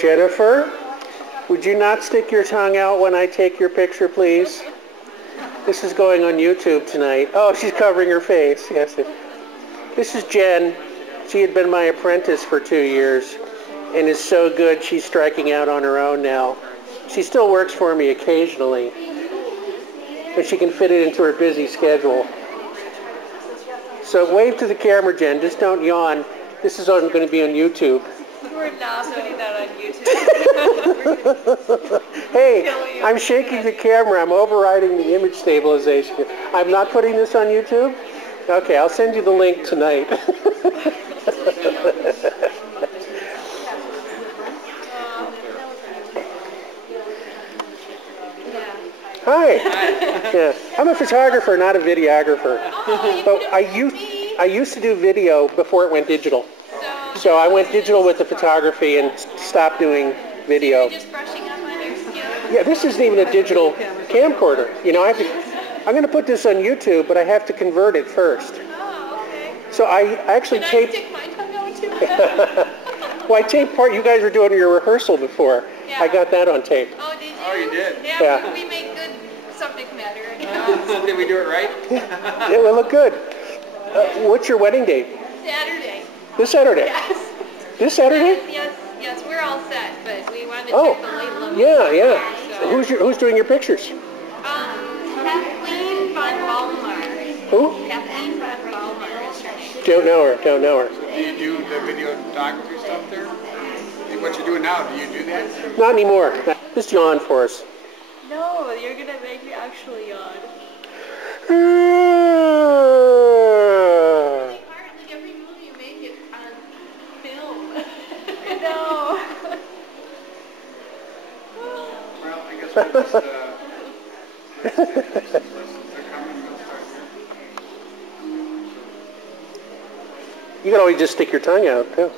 Jennifer. Would you not stick your tongue out when I take your picture, please? This is going on YouTube tonight. Oh, she's covering her face. Yes. This is Jen. She had been my apprentice for 2 years and is so good she's striking out on her own now. She still works for me occasionally, but she can fit it into her busy schedule. So wave to the camera, Jen. Just don't yawn. This is going to be on YouTube. We're not putting that on YouTube. Hey, I'm shaking the camera. I'm overriding the image stabilization. I'm not putting this on YouTube? Okay, I'll send you the link tonight. Hi. Yeah, I'm a photographer, not a videographer. But I used to do video before it went digital. So I went digital with the photography and stopped doing video. You're just brushing up on your skills? Yeah, this isn't even a digital camcorder. You know, I'm going to put this on YouTube, but I have to convert it first. Oh, okay. So I actually taped... Can I stick my tongue out too? Well, I taped part... You guys were doing your rehearsal before. Yeah. I got that on tape. Oh, did you? Oh, you did? Yeah, we make good subject matter. Did we do it right? It will look good. What's your wedding date? Saturday. This Saturday? Yes. This Saturday? Yes, we're all set, but we wanted to Oh, check the late load. yeah. So, Who's doing your pictures? Kathleen von Ballmar. Who? Kathleen von Ballmar is her name. Don't know her. Do you do the videography stuff there? What you're doing now, do you do that? Not anymore. Just yawn for us. No, you're going to make me actually yawn. Like every movie you make it on film. No. Well, I guess we'll just, they're coming, we'll start here. You can always just stick your tongue out, too.